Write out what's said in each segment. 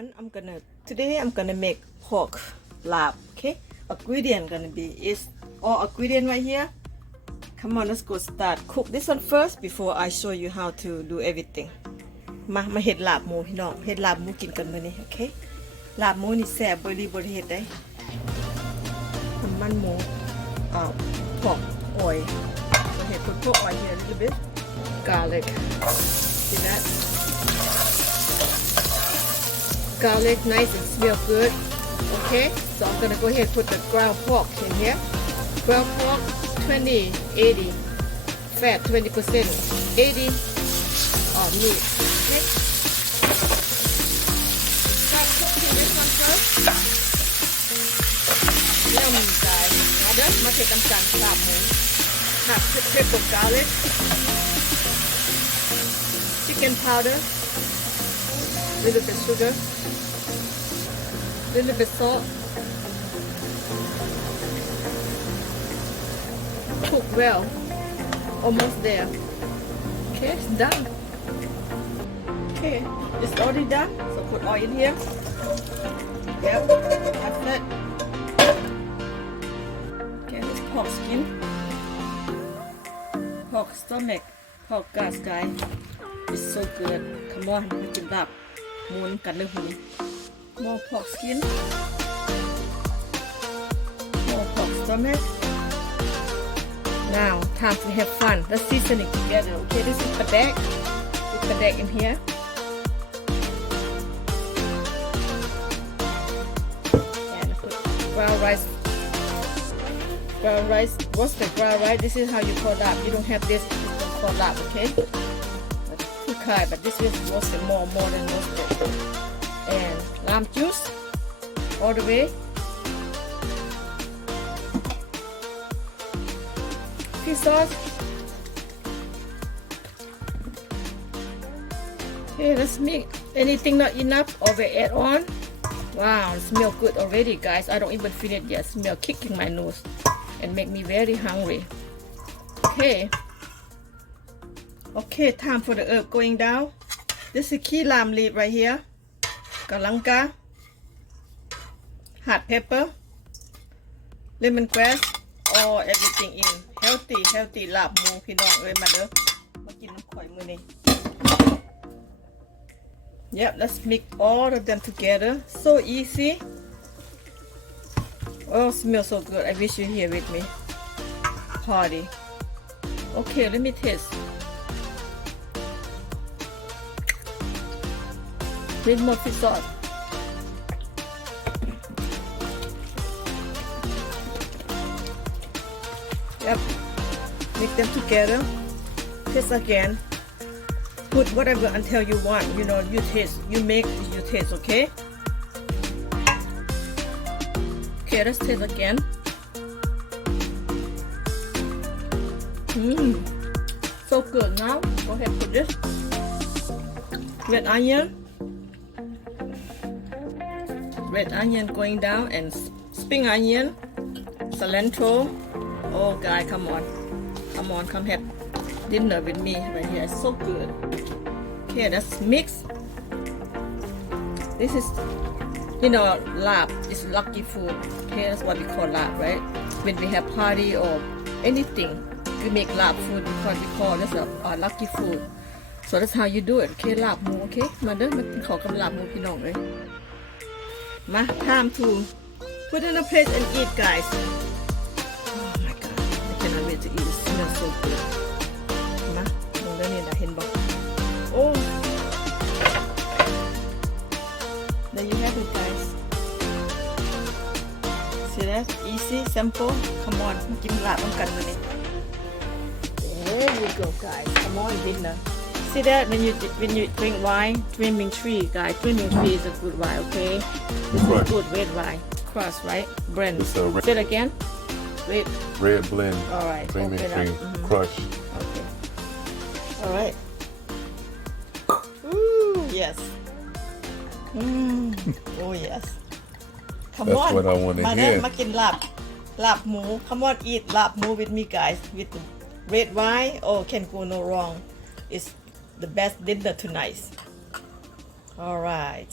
everyone, today I'm gonna make pork lard. Okay, ingredient gonna be is all ingredient right here. Come on, let's go start cook this one first before I show you how to do everything. มาเฮ็ดลาบหมูพี่น้องเฮ็ดลาบหมูกินกันมื้อนี้โอเคลาบหมูนี่แซ่บบ่ได้เฮ็ดได้น้ำมันหมูpork oil เราเฮ็ด put pork oil here a little bit garlic see that garlic nice and smell good. Okay, so I'm gonna go ahead and put the ground pork in here. Ground pork 20-80 fat 20% 80 meat. Okay, start cooking this one first. Yum guys. มาเด้อมาเทน้ำกันลาบหมูผัดเผ็ดกับ garlic chicken powder little bit sugar little bit salt cook well almost there okay it's done okay it's already done so put oil in here yep that's it okay this pork skin pork stomach pork gas guys it's so good come on มากินลาบหมูกันเลยหูmore pork skin more pork stomach now time to have fun let's season it together okay this is padek put padek in here and put brown rice what's the brown rice this is how you call lab you don't have this you don't call lab okay but this is roasted more than roasted and lime juice all the way fish sauce okay let's mix anything not enough over add on wow it smells good already guys I don't even feel it yet smell kicking my nose and make me very hungry okay time for the herb going down this is key lime leaf right here galanka hot pepper lemongrass all everything in healthy ลาบหมูพี่น้องเอ้ยมาเด้อมากินน้ำข่อยมื้อนี้ yep let's mix all of them together so easy oh smells so good I wish you here with me party okay let me taste need more fish sauce yep mix them together taste again put whatever until you want you know you taste you make you taste okay let's taste again so good now go ahead put this red onion going down and spring onion cilantro oh guys come on have dinner with me right here it's so good okay let's mix this is you know lab is lucky food okay that's what we call lab right when we have party or anything we make lab food because we call this a lucky food so that's how you do it okay ลาบหมู okay มาเด้อมากินข้าวกับลาบหมูพี่น้องเลยมา time to put in a plate and eat guys oh my god I cannot wait to eat it smells so good มาลงได้นี่นะเห็นบ่ oh there you have it guys see that easy simple come on มากินลาบนำกันมื้อนี้ there you go guys come on dinner see that when you drink wine dreaming tree guys dreaming tree is a good wine okay this is good red wine crush right blend say it again red blend all right dreaming tree crush okay all right ooh yes oh yes come That's on what I want to มาเด้อ hear มากินลาบหมู come on eat ลาบหมู with me guys with red wine oh can go no wrong it's the best dinner tonight all right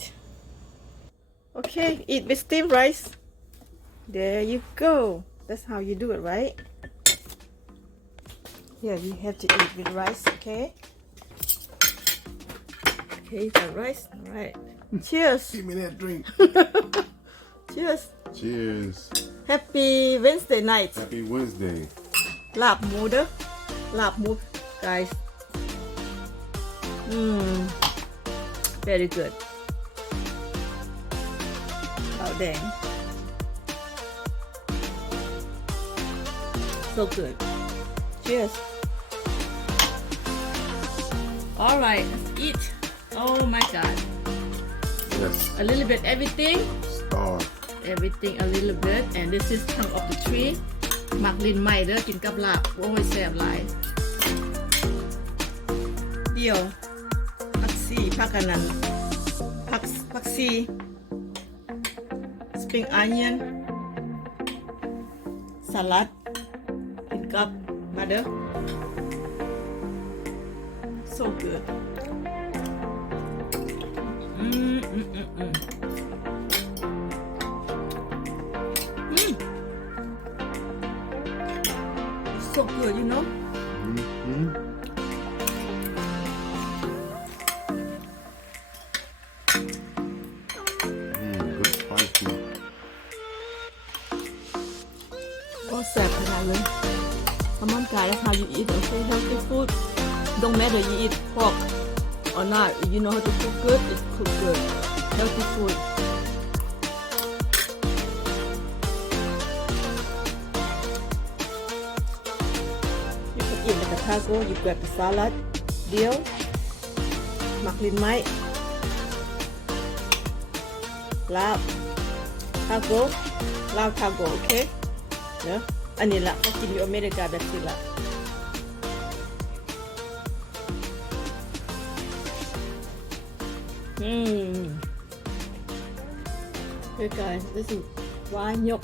Okay, eat with steamed rice. There you go. That's how you do it, right? Yeah, we have to eat with rice, okay? Okay, you got rice. All right. Cheers. Give me that drink. Cheers. Cheers. Happy Wednesday night. Happy Wednesday. ลาบหมูเด้อลาบหมู guys. Very good. ข้าวแดง So good. Cheers. All right, let's eat. Oh my god. Yes. A little bit everything. Star. Everything a little bit, and this is tongue of the tree. หมักลิ้นไหม้เด้อกินกับลาบโอ้ยแซ่บหลายเดี๋ยวผักซีผักอันนั้นผักซีสปริงออนเนียนสลัดกินกับมาเด้อ so good so good, you know. Good spicy. Oh, sadขนาดเลย Come on, guys, that's how you eat. Okay, healthy food. Don't matter you eat pork or not. If you know how to cook good, it's cook good. Healthy food. In the taco, you grab the salad, deal, หมักลิ้นไหม้ลาบทาโก้ลาบทาโก้โอเคเนอะอันนี้ละก็กินอยู่อเมริกาแบบนี้ละHey guys, this is หวานยก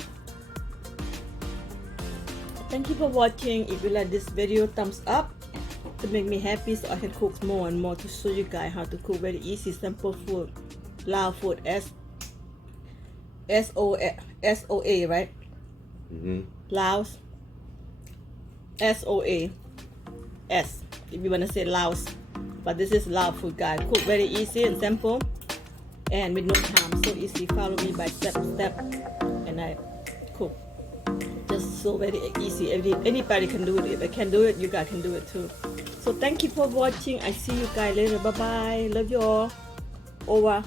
Thank you for watching. If you like this video, thumbs up to make me happy so I can cook more and more to show you guys how to cook very easy, simple food. Lao food, S-O-A, right? Laos. S-O-A. S. If you want to say Laos. But this is Lao food, guys. Cook very easy and simple. And with no time. So easy. Follow me by step to step. And I cook. Just so very easy. Anybody can do it. If I can do it, you guys can do it too. So thank you for watching. I see you guys later. Bye bye. Love you all. Over.